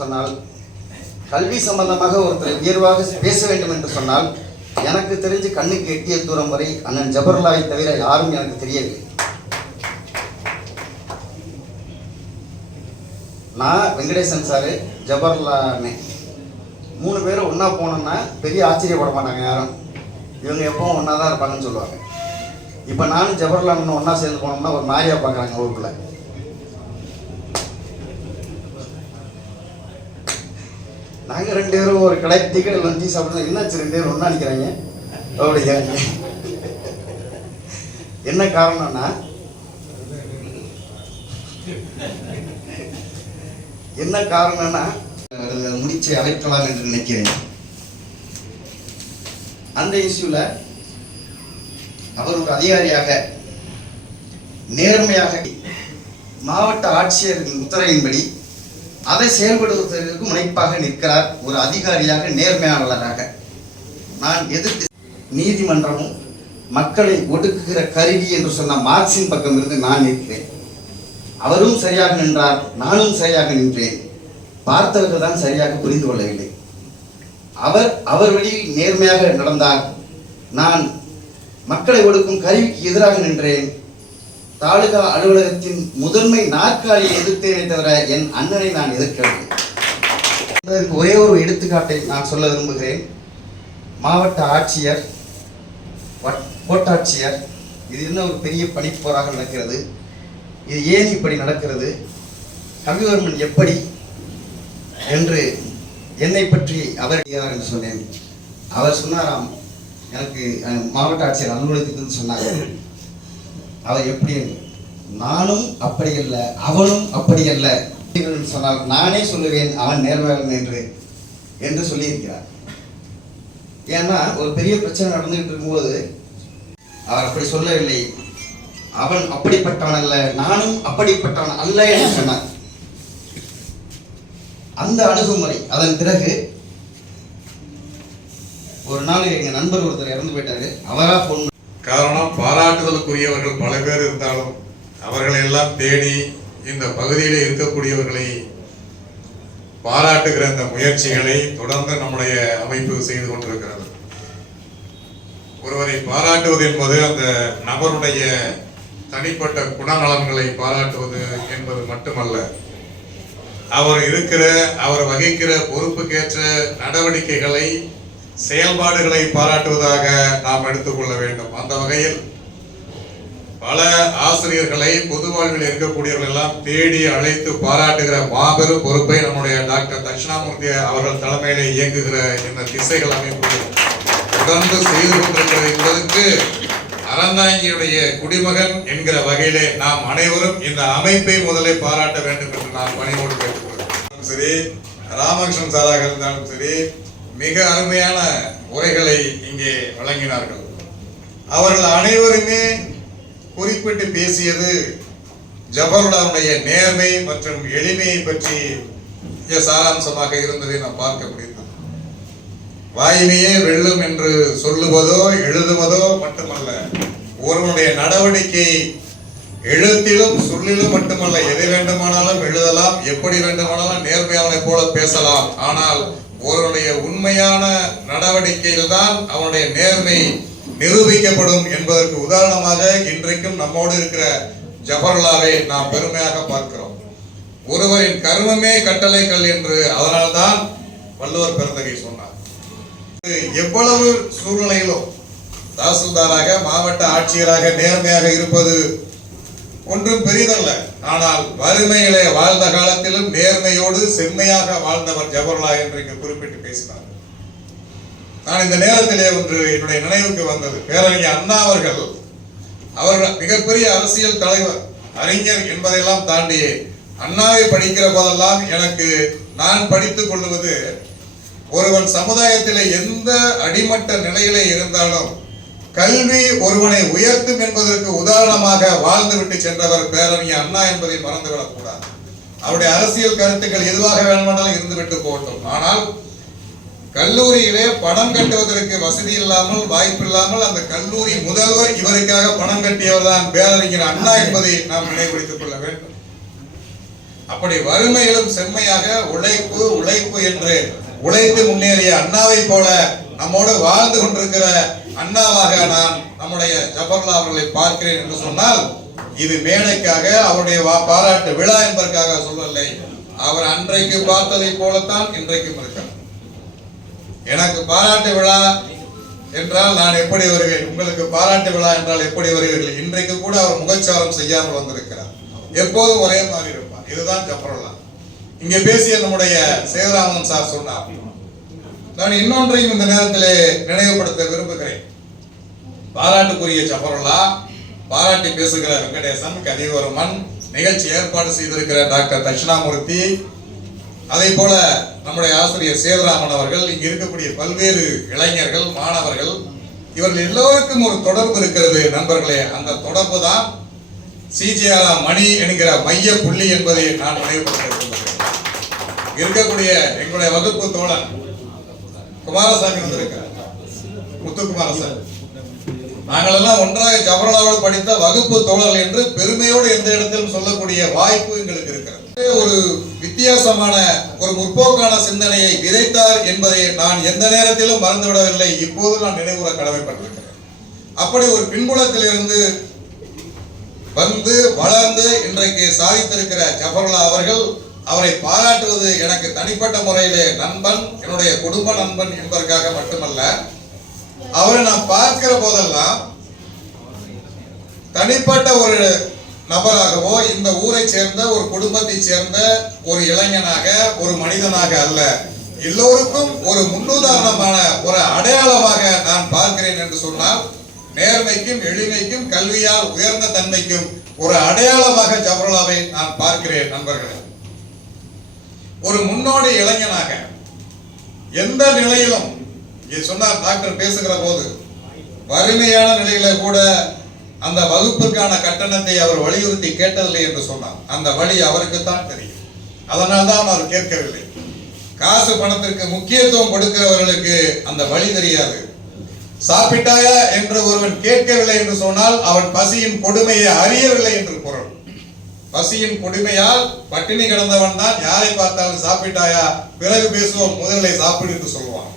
சொன்னால் கல்வி சம்பந்தமாக ஒருத்தர் உயர்வாக பேச வேண்டும் என்று சொன்னால் எனக்கு தெரிஞ்சு கண்ணுக்கு எட்டிய தூரம் வரை அண்ணன் ஜபர்லாவை தவிர யாரும் எனக்கு தெரியவில்லை. நான் வெங்கடேசன் சாரு ஜபர்லா மூணு பேரும் ஒன்றா போனோம்னா பெரிய ஆச்சரியப்பட மாட்டாங்க யாரும். இவங்க எப்பவும் ஒன்றா தான் இருப்பாங்கன்னு சொல்லுவாங்க. இப்போ நானும் ஜவஹர்லால் ஒன்றா சேர்ந்து போனோம்னா ஒரு மாதிரியா பார்க்குறாங்க ஊருக்குள்ள. நாங்கள் ரெண்டு பேரும் ஒரு கடை டிக்கெட் லஞ்சி சாப்பிட்டு என்னாச்சு ரெண்டு பேரும் ஒன்றா நிற்கிறாங்க அப்படிங்கிறாங்க என்ன காரணம்னா என்ன காரணம்னா முடிச்சு அழைக்கலாம் என்று நினைக்கிறேன். அந்த இஷ்யூவில் அவர் ஒரு அதிகாரியாக நேர்மையாக மாவட்ட ஆட்சியரின் உத்தரவின்படி அதை செயல்படுவதற்கு முனைப்பாக நிற்கிறார் ஒரு அதிகாரியாக நேர்மையாளராக நான் எதிர்த்து நீதிமன்றமும் மக்களை ஒடுக்குகிற கருவி என்று சொன்ன மார்க்சின் பக்கம் இருந்து நான் நிற்கிறேன். அவரும் சரியாக நின்றார் நானும் சரியாக நின்றேன். பார்த்தவர்கள் தான் சரியாக புரிந்து கொள்ளவில்லை. அவர் அவர் வழியில் நேர்மையாக நடந்தார். நான் மக்களை ஒடுக்கும் கருவிக்கு எதிராக நின்றேன். தாலுகா அலுவலகத்தின் முதன்மை நாற்காலியை எதிர்த்தேனே தவிர என் அண்ணனை நான் எதிர்க்கவில்லை. அதற்கு ஒரே ஒரு எடுத்துக்காட்டை நான் சொல்ல விரும்புகிறேன். மாவட்ட ஆட்சியர் கோட்டாட்சியர் இது என்ன ஒரு பெரிய பணிப்போராக நடக்கிறது? இது ஏன் இப்படி நடக்கிறது? கவிவர்மன் எப்படி என்று என்னை பற்றி அவர் என்று சொன்னேன். அவர் சொன்னாராம் எனக்கு மாவட்ட ஆட்சியர் அலுவலகத்துக்குன்னு சொன்னார். அவ எப்படி நானும் அப்படி அல்ல அவனும் அப்படி அல்ல சொன்னால் நானே சொல்லுவேன் அவன் நேர்மையாளன் என்று என்று சொல்லியிருக்கிறார். ஏன்னா ஒரு பெரிய பிரச்சனை நடந்துகிட்டு இருக்கும்போது அவர் அப்படி சொல்லவில்லை. அவன் அப்படிப்பட்டவன் அல்ல நானும் அப்படிப்பட்டவன் அல்ல என்று சொன்னார். அந்த அணுகுமுறை அதன் பிறகு ஒரு நாள் எங்க நண்பர் ஒருத்தர் இறந்து போயிட்டாரு. அவரா பொண்ணு காரணம் பாராட்டுதலுக்குரியவர்கள் பல பேர் இருந்தாலும் அவர்களை எல்லாம் தேடி இந்த பகுதியில் இருக்கக்கூடியவர்களை பாராட்டுகிற இந்த முயற்சிகளை தொடர்ந்து நம்முடைய அமைப்பு செய்து கொண்டிருக்கிறது. ஒருவரை பாராட்டுவது என்பது அந்த நபருடைய தனிப்பட்ட குணநலன்களை பாராட்டுவது என்பது மட்டுமல்ல. அவர் இருக்கிற அவர் வகிக்கிற பொறுப்புக்கேற்ற நடவடிக்கைகளை செயல்பாடுகளை பாராட்டுவதாக நாம் எடுத்துக்கொள்ள வேண்டும். அந்த வகையில் பல ஆசிரியர்களை பொது வாழ்வில் இருக்கக்கூடியவர்கள் எல்லாம் தேடி அழைத்து பாராட்டுகிற மாபெரும் பொறுப்பை நம்முடைய டாக்டர் தட்சிணாமூர்த்தி அவர்கள் தலைமையில இயங்குகிற இந்த திசைகள் அமைப்பு தொடர்ந்து செய்து கொண்டிருக்கிறது என்பதற்கு அறந்தாங்கியுடைய குடிமகன் என்கிற வகையிலே நாம் அனைவரும் இந்த அமைப்பை முதலே பாராட்ட வேண்டும் என்று நான் பணிவோடு கேட்டுக்கொள்கிறேன். சரி ராமகிருஷ்ணன் சாராக இருந்தாலும் சரி மிக அருமையான உரைகளை இங்கே வழங்கினார்கள். அவர்கள் அனைவருமே குறிப்பிட்டு பேசியது ஜபருடாவுடைய நேர்மை மற்றும் எளிமையை பற்றி மிக சாராம்சமாக இருந்ததை நாம் பார்க்க முடிந்தது. வாய்மையே வெல்லும் என்று சொல்லுவதோ எழுதுவதோ மட்டுமல்ல ஒருவனுடைய நடவடிக்கை எழுத்திலும் சொல்லிலும் மட்டுமல்ல எதை வேண்டுமானாலும் எழுதலாம் எப்படி வேண்டுமானாலும் நேர்மையாளனை போல பேசலாம். ஆனால் ஒருவனுடைய உண்மையான நடவடிக்கையில் தான் அவனுடைய நேர்மை நிரூபிக்கப்படும் என்பதற்கு உதாரணமாக இன்றைக்கும் நம்மோடு இருக்கிற ஜபர்லாவை நாம் பெருமையாக பார்க்கிறோம். ஒருவரின் கர்மமே கட்டளைகள் என்று அதனால்தான் வள்ளுவர் பெருந்தகை சொன்னார். எவ்வளவு சூழ்நிலையிலும் தாசில்தாராக மாவட்ட ஆட்சியராக நேர்மையாக இருப்பது ஒன்றும் பெரிதல்ல. ஆனால் வறுமையிலே வாழ்ந்த காலத்திலும் நேர்மையோடு செம்மையாக வாழ்ந்தவர் ஜவஹர்லால் என்று இங்கு குறிப்பிட்டு பேசினார். நான் இந்த நேரத்திலே ஒன்று என்னுடைய நினைவுக்கு வந்தது. பேரறிஞர் அண்ணா அவர்கள் அவர் மிகப்பெரிய அரசியல் தலைவர் அறிஞர் என்பதையெல்லாம் தாண்டி அண்ணாவை படிக்கிற போதெல்லாம் எனக்கு நான் படித்துக் கொள்வது ஒருவன் சமுதாயத்திலே எந்த அடிமட்ட நிலையிலே இருந்தாலும் கல்வி ஒருவனை உயர்த்தும் என்பதற்கு உதாரணமாக வாழ்ந்துவிட்டு சென்றவர் பேரறிஞர் அண்ணா என்பதை மறந்துவிடக் கூடாது அவருடைய அரசியல் கருத்துக்கள் எதுவாக வேண்டுமானாலும் இருந்துவிட்டு போகட்டும். ஆனால் கல்லூரியிலே பணம் கட்டுவதற்கு வசதி இல்லாமல் வாய்ப்பு இல்லாமல் அந்த கல்லூரி முதல்வர் இவருக்காக பணம் கட்டியவர் தான் பேரறிஞர் அண்ணா என்பதை நாம் நினைவுபடுத்திக் கொள்ள வேண்டும். அப்படி வறுமையிலும் செம்மையாக உழைப்பு உழைப்பு என்று உழைத்து முன்னேறிய அண்ணாவை போல நம்மோடு வாழ்ந்து கொண்டிருக்கிற அண்ணாவாக நான் நம்முடைய ஜவஹர்லால் அவர்களை பார்க்கிறேன் என்று சொன்னால் இது மேடைக்காக அவருடைய வா- பாராட்டு விழா என்பதற்காக சொல்லவில்லை. அவர் அன்றைக்கு பார்த்ததை போலத்தான் இன்றைக்கும் இருக்கிறார் எனக்கு பாராட்டு விழா என்றால் நான் எப்படி வருவேன்? உங்களுக்கு பாராட்டு விழா என்றால் எப்படி வருவீர்கள்? இன்றைக்கு கூட அவர் முகச்சாரம் செய்யாமல் வந்திருக்கிறார். எப்போதும் ஒரே மாதிரி இருப்பார். இதுதான் ஜபர்லா இங்கே பேசிய நம்முடைய சேதுராமன் சார் சொன்னார் நான் இன்னொன்றையும் இந்த நேரத்தில் நினைவுபடுத்த விரும்புகிறேன். பாராட்டுக்குரிய ஜப்பரல்லா பாராட்டி பேசுகிற வெங்கடேசன் கதிவர்மன் நிகழ்ச்சி ஏற்பாடு செய்திருக்கிற டாக்டர் தட்சிணாமூர்த்தி. அதே போல நம்முடைய ஆசிரியர் சேதுராமன் அவர்கள் இங்கு இருக்கக்கூடிய பல்வேறு இளைஞர்கள் மாணவர்கள் இவர்கள் எல்லோருக்கும் ஒரு தொடர்பு இருக்கிறது நண்பர்களே. அந்த தொடர்பு தான் சிஜிஆர் மணி என்கிற மைய புள்ளி என்பதை நான் நினைவுபடுத்த இருக்கக்கூடிய எங்களுடைய வகுப்பு தோழன் குமாரசாமி வந்திருக்கிறார் முத்துக்குமாரசாமி நாங்கள் எல்லாம் ஒன்றாக ஜவஹர்லாவோடு படித்த வகுப்பு தோழர்கள் என்று பெருமையோடு எந்த இடத்திலும் சொல்லக்கூடிய வாய்ப்பு எங்களுக்கு இருக்கிறது. ஒரு வித்தியாசமான ஒரு முற்போக்கான சிந்தனையை விதைத்தார் என்பதை நான் எந்த நேரத்திலும் மறந்துவிடவில்லை. இப்போது நான் நினைவுற கடமைப்பட்டிருக்கிறேன். அப்படி ஒரு பின்புலத்திலிருந்து வந்து வளர்ந்து இன்றைக்கு சாதித்திருக்கிற ஜவஹர்லா அவர்கள் அவரை பாராட்டுவது எனக்கு தனிப்பட்ட முறையிலே நண்பன் என்னுடைய குடும்ப நண்பன் என்பதற்காக மட்டுமல்ல அவரை நான் பார்க்கிற போதெல்லாம் தனிப்பட்ட ஒரு நபராகவோ இந்த ஊரை சேர்ந்த ஒரு குடும்பத்தை சேர்ந்த ஒரு இளைஞனாக ஒரு மனிதனாக அல்ல. எல்லோருக்கும் ஒரு முன்னுதாரணமான ஒரு அடையாளமாக நான் பார்க்கிறேன் என்று சொன்னால் நேர்மைக்கும் எளிமைக்கும் கல்வியால் உயர்ந்த தன்மைக்கும் ஒரு அடையாளமாக ஜவஹர்லாவை நான் பார்க்கிறேன் நண்பர்களே. ஒரு முன்னோடி இளைஞனாக எந்த நிலையிலும் சொன்னார் டாக்டர் பேசுகிற போது வறுமையான நிலையில கூட அந்த வகுப்புக்கான கட்டணத்தை அவர் வலியுறுத்தி கேட்டதில்லை என்று சொன்னார். அந்த வழி அவருக்கு தான் தெரியும். அதனால் தான் அவர் கேட்கவில்லை. காசு பணத்திற்கு முக்கியத்துவம் கொடுக்கிறவர்களுக்கு அந்த வழி தெரியாது. சாப்பிட்டாயா என்று ஒருவன் கேட்கவில்லை என்று சொன்னால் அவன் பசியின் கொடுமையை அறியவில்லை என்று பசியின் கொடுமையால் பட்டினி கிடந்தவன் தான் யாரை பார்த்தாலும் சாப்பிட்டாயா? பிறகு பேசுவோம் முதலில் சாப்பிடு என்று சொல்லுவான்.